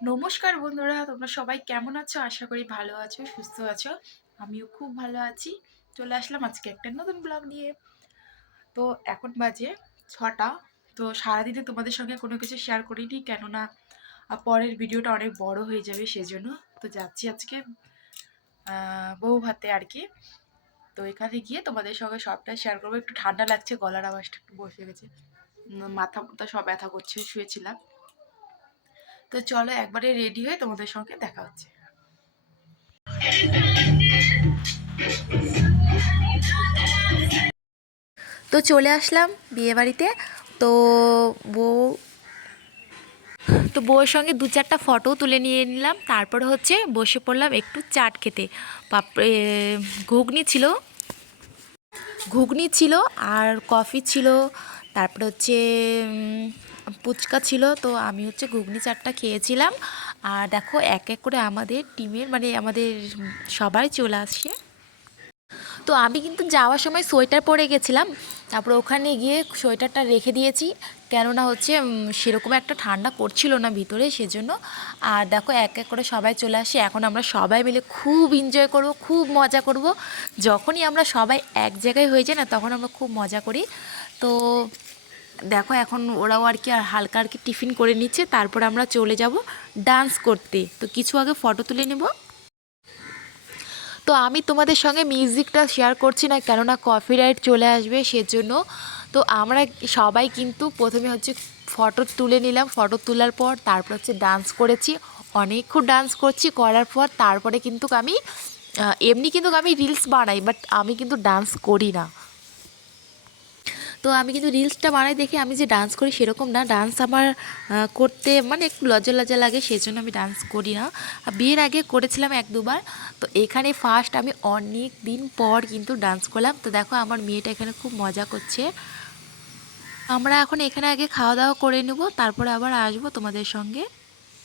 নমস্কার বন্ধুরা, তোমরা সবাই কেমন আছো? আশা করি ভালো আছো, সুস্থ আছো। আমিও খুব ভালো আছি। চলে আসলাম আজকে একটা নতুন ব্লগ নিয়ে। তো এখন বাজে ছটা। তো সারাদিনে তোমাদের সঙ্গে কোনো কিছু শেয়ার করিনি, কেননা পরের ভিডিওটা অনেক বড় হয়ে যাবে সেজন্য। তো যাচ্ছি আজকে বউ ভাতে আর কি। তো এখানে গিয়ে তোমাদের সঙ্গে সবটাই শেয়ার করব। একটু ঠান্ডা লাগছে, গলার আওয়াজটা একটু বসে গেছে। মাথা মাথা সব ব্যথা করছে, শুয়েছিলাম। তো চলো একবারে রেডি হয়ে তোমাদের সঙ্গে দেখা হচ্ছে। তো চলে আসলাম বিয়ে বাড়িতে। তো বউ তো বউয়ের সঙ্গে দু চারটা ফটো তুলে নিয়ে নিলাম। তারপরে হচ্ছে বসে পড়লাম একটু চাট খেতে। ঘুগনি ছিল। ঘুগনি ছিল আর কফি ছিল। তারপর হচ্ছে ফুচকা ছিল, তো আমি হচ্ছে ঘুগনি চাটটা খেয়েছিলাম। আর দেখো, এক এক করে আমাদের টিমের মানে আমাদের সবাই চলে আসছে। তো আমি কিন্তু যাওয়ার সময় সোয়েটার পরে গেছিলাম। তারপর ওখানে গিয়ে সোয়েটারটা রেখে দিয়েছি। কেননা হচ্ছে সেরকম একটা ঠান্ডা করছিল না ভিতরে, সেজন্য। আর দেখো, এক এক করে সবাই চলে আসে। এখন আমরা সবাই মিলে খুব এনজয় করব, খুব মজা করব। যখনই আমরা সবাই এক জায়গায় হয়ে যাই না, তখন আমরা খুব মজা করি। তো দেখো, এখন ওরাও আর কি আর হালকা আর কি টিফিন করে নিচ্ছে। তারপর আমরা চলে যাব ডান্স করতে। তো কিছু আগে ফটো তুলে নেব। তো আমি তোমাদের সঙ্গে মিউজিকটা শেয়ার করছি না, কেননা কপিরাইট চলে আসবে সেজন্য। তো আমরা সবাই কিন্তু প্রথমে হচ্ছে ফটো তুলে নিলাম। ফটো তোলার পর তারপর হচ্ছে ডান্স করেছি। অনেকক্ষণ ডান্স করছি। করার পর তারপরে কিন্তু আমি এমনি কিন্তু আমি রিলস বানাই বাট আমি কিন্তু ডান্স করি না। তো আমি কিন্তু রিলসটা বানাই দেখে আমি যে ডান্স করি সেরকম না। ডান্স আমার করতে মানে একটু লজ্জা লজ্জা লাগে সেই জন্য আমি ডান্স করি না। বিয়ের আগে করেছিলাম এক দুবার। তো এখানে ফার্স্ট আমি অনেক দিন পর কিন্তু ডান্স করলাম। তো দেখো আমার মেয়েটা এখানে খুব মজা করছে। আমরা এখন এখানে আগে খাওয়া দাওয়া করে নেব, তারপরে আবার আসব তোমাদের সঙ্গে।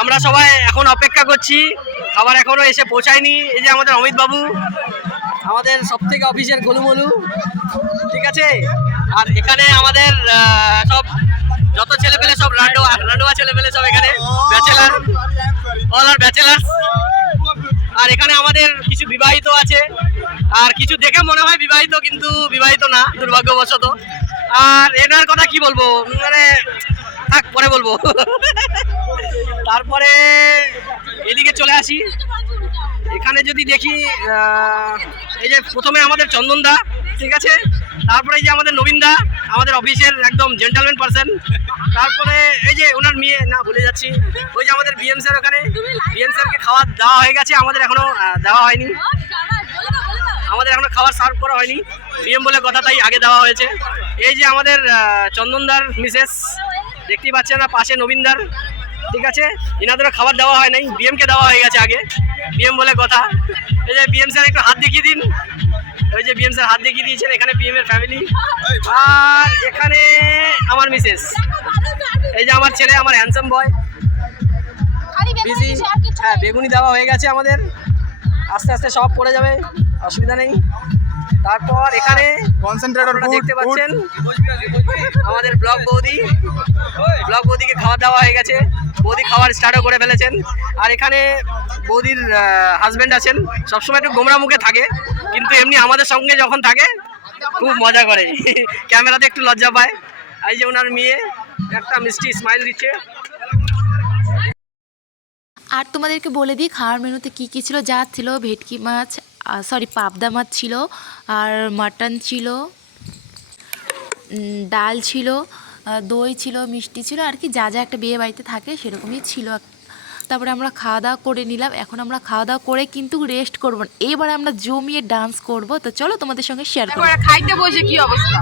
আমরা সবাই এখন অপেক্ষা করছি। খাবার এখনও এসে পৌঁছায়নি। এই যে আমাদের অমিত বাবু, আমাদের সব থেকে অফিসের গোলুমলু, ঠিক আছে? আর এখানে আমাদের সব যত ছেলে পেলে সব রান্ডোয়া রান্ডোয়া ছেলে পেলে সব এখানে ব্যাচেলার অল আর ব্যাচেলার আর এখানে আমাদের কিছু বিবাহিত আছে। আর কিছু দেখে মনে হয় বিবাহিত, কিন্তু বিবাহিত না, দুর্ভাগ্যবশত। আর এনার কথা কি বলব? মানে থাক, পরে বলব। তারপরে এদিকে চলে আসি। এখানে যদি দেখি এই যে প্রথমে আমাদের চন্দনদা ঠিক আছে? তারপরে এই যে আমাদের নবীনদা আমাদের অফিসের একদম জেন্টালম্যান পার্সন তারপরে এই যে ওনার মেয়ে, না, ভুলে যাচ্ছি। ওই যে আমাদের বিএম স্যার ওখানে। বিএম স্যারকে খাবার দেওয়া হয়ে গেছে, আমাদের এখনও দেওয়া হয়নি। আমাদের এখনও খাবার সার্ভ করা হয়নি। বিএম বলে কথা, তাই আগে দেওয়া হয়েছে। এই যে আমাদের চন্দনদার মিসেস দেখতেই পাচ্ছেন না, পাশে নবীনদার ঠিক আছে? এনাদেরও খাবার দেওয়া হয় নাই বিএমকে দেওয়া হয়ে গেছে আগে। বিএম বলে কথা। এই যে বিএম স্যার, একটু হাত দেখিয়ে দিন। ওই যে বিএম স্যার, হাত দেখিয়ে দিয়েছেন, এখানে বিএম এর ফ্যামিলি আর এখানে আমার মিসেস এই যে আমার ছেলে, আমার হ্যান্ডসাম বয় বিজি হ্যাঁ বেগুনি দেওয়া হয়ে গেছে আমাদের। আস্তে আস্তে সব পড়ে যাবে, অসুবিধা নেই। তারপর এখানে কনসেন্ট্রেটর দেখতে পাচ্ছেন আমাদের ব্লক বৌদি। ব্লক বৌদিকে খাওয়া দাওয়া হয়ে গেছে। বৌদি খাওয়ার স্টার্টও করে ফেলেছেন। আর এখানে বৌদির হাজবেন্ড আছেন। সবসময় একটু গোমরা মুখে থাকে কিন্তু এমনি আমাদের সঙ্গে যখন থাকে খুব মজা করে। ক্যামেরাতে একটু লজ্জা পায়। এই যে ওনার মেয়ে একটা মিষ্টি স্মাইল দিচ্ছে। আর তোমাদেরকে বলে দিই খাওয়ার মেনুতে কী কী ছিল? যা ছিল ভেটকি মাছ সরি পাবদা মাছ ছিল আর মাটন ছিল ডাল ছিল দই ছিল মিষ্টি ছিল আর কি যা যা একটা বিয়ে বাড়িতে থাকে সেরকমই ছিল। তারপরে আমরা খাওয়া দাওয়া করে নিলাম এখন আমরা খাওয়া দাওয়া করে কিন্তু রেস্ট করব না। এবার আমরা জমিয়ে ডান্স করব তো চলো তোমাদের সঙ্গে শেয়ার করব খাইতে বসে কি অবস্থা?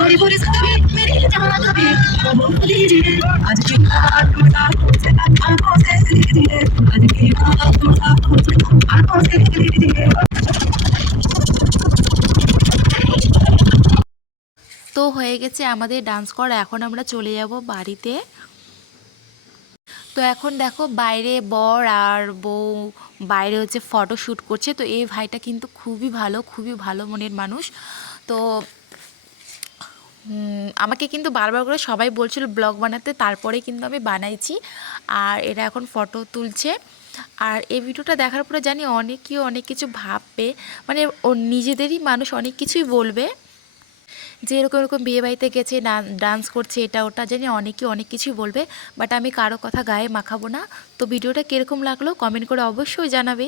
पूरी पूरी सभी मेरी जहाँ कभी वो लीजिए आज की बात मजाक हो से आंखों से लीजिए आज की बात मजाक हो से आंखों से लीजिए তো হয়ে গেছে আমাদের ডান্স করা এখন আমরা চলে যাব বাড়িতে তো এখন দেখো বাইরে বর আর বউ বাইরে হচ্ছে ফটো শ্যুট করছে তো এই ভাইটা কিন্তু খুবই ভালো খুবই ভালো মনের মানুষ তো উম, আমাকে কিন্তু বারবার করে সবাই বলছিল ব্লগ বানাতে, তারপরে কিন্তু আমি বানাইছি। আর এরা এখন ফটো তুলছে। আর এই ভিডিওটা দেখার পরে জানি অনেকেই অনেক কিছু ভাববে। মানে নিজেদেরই মানুষ অনেক কিছুই বলবে। যে এরকম এরকম বিয়ে বাড়িতে গেছে ডান্স করছে, এটা, ওটা জানি অনেকে অনেক কিছুই বলবে। বাট আমি কারও কথা গায়ে মাখাবো না। তো ভিডিওটা কীরকম লাগল কমেন্ট করে অবশ্যই জানাবে।